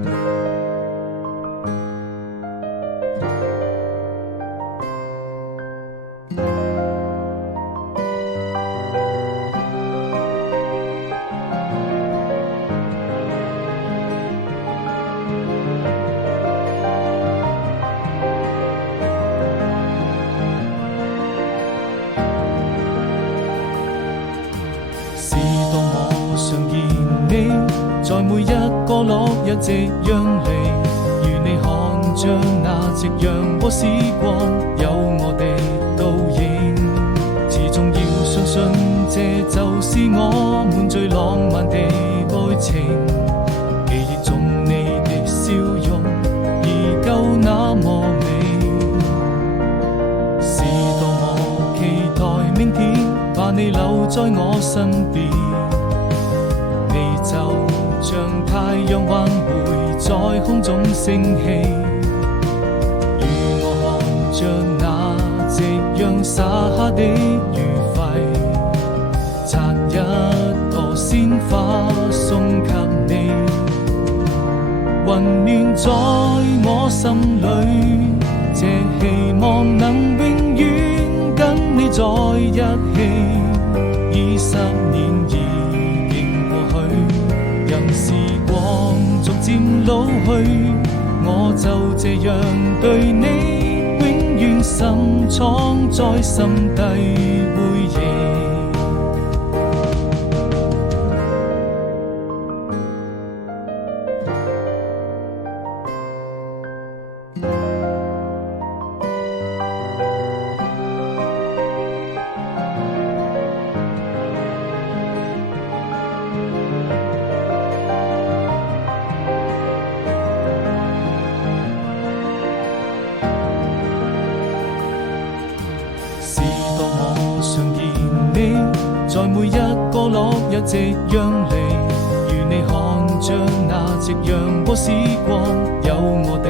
是當我想見你，在每一個落日夕陽裡，如你看着那夕陽和時光，有我的倒影。始終要相信，這就是我們最浪漫的愛情。記憶中你的笑容，依舊那麼美。是多麼期待明天，把你留在我身邊。你就像太陽還會在空中升起，與我看着那夕陽灑下的餘暉，摘一朵鮮花送給你，溫暖在我心裡，這希望能永遠跟你在一起。20年已經過去，任時光逐漸老去，我就這樣對你永遠深藏在心底回憶。是多麼想見你，在每一個落日夕陽裡，如你看着那夕陽和時光，有我的